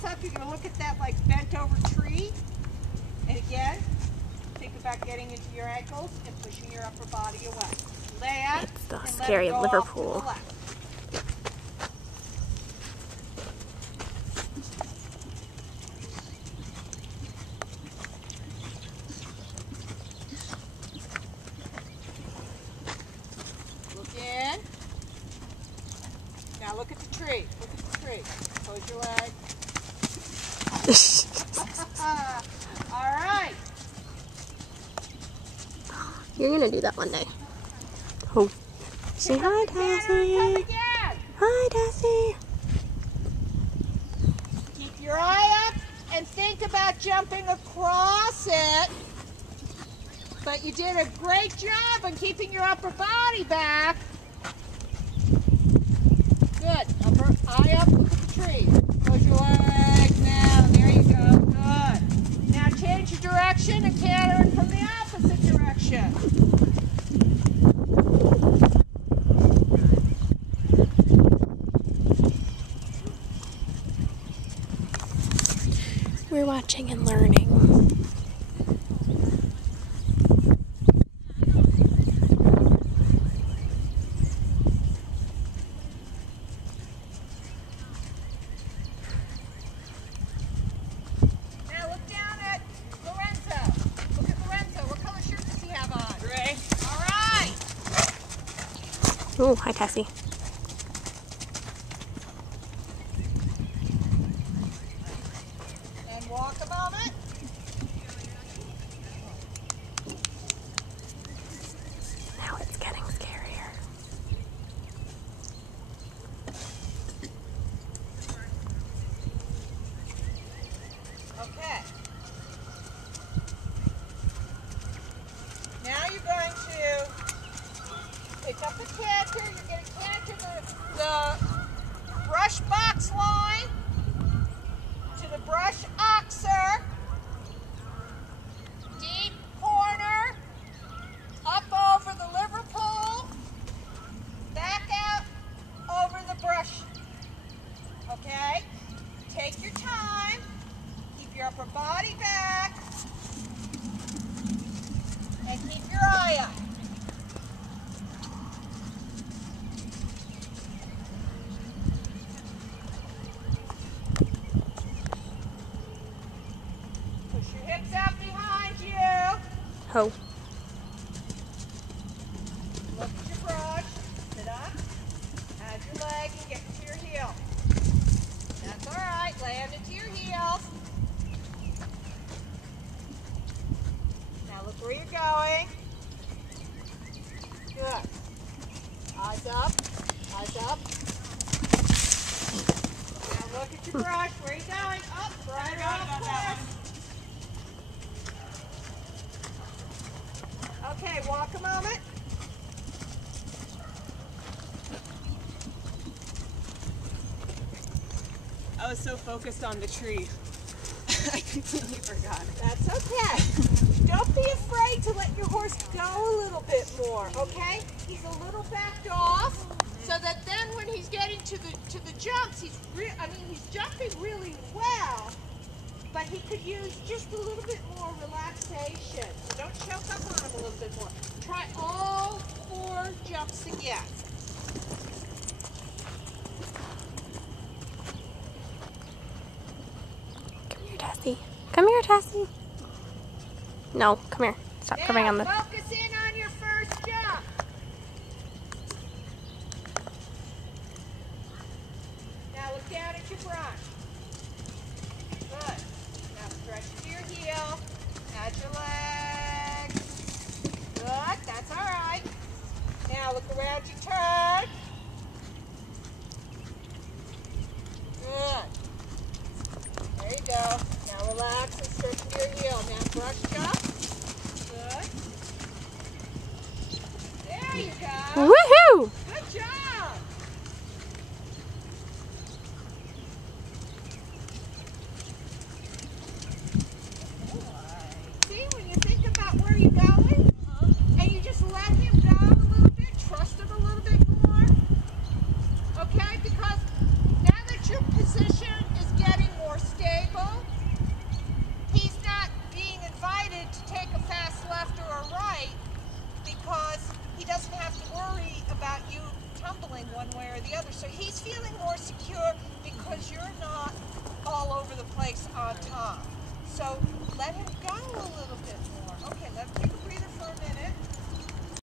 hands up, you're going to look at that like bent over tree. And again, think about getting into your ankles and pushing your upper body away. Land. It's the and scary let it go Liverpool. off to the left. Look in. Now look at the tree. Look at the tree. Close your leg. All right. You're gonna do that one day. Oh. Say hi, Tassie. Hi, Tassie. Keep your eye up and think about jumping across it. But you did a great job on keeping your upper body back. Good. Upper eye up, look at the tree. Close your legs now. There you go. Good. Now change your direction and canter it from the opposite direction. We're watching and learning. Now look down at Lorenzo. Look at Lorenzo. What color shirt does he have on? Gray. All right. Oh, hi, Tassie. And walk a moment. Now it's getting scarier. Okay. Now you're going to pick up the canter. You're going to canter the brush box line to the brush oxer. Deep corner. Up over the Liverpool. Back out over the brush. Okay? Take your time. Keep your upper body back. And keep your eye up. Push your hips out behind you. Ho. Look at your brush. Sit up. Add your leg and get to your heel. That's all right. Land into your heels. Now look where you're going. Good. Eyes up. Eyes up. Now look at your brush. Where are you going? Up. Right off course. Okay, walk a moment. I was so focused on the tree. I completely forgot. That's okay. Don't be afraid to let your horse go a little bit more, okay? He's a little backed off, so that then when he's getting to the jumps, he's jumping really well, but he could use just a little bit more relaxation. So don't choke up on him a little bit more. Try all 4 jumps again. Come here, Tassie. Come here, Tassie. No, come here. Stop coming on the... Focus in on your first jump. Now look down at your brush. Good. Now stretch to your heel. Add your legs. Good. That's all right. Now look around your turn. Good. There you go. Now relax and stretch to your heel. Now brush jump. Good. one way or the other. So he's feeling more secure because you're not all over the place on top. So let him go a little bit more. Okay, let him take a breather for a minute.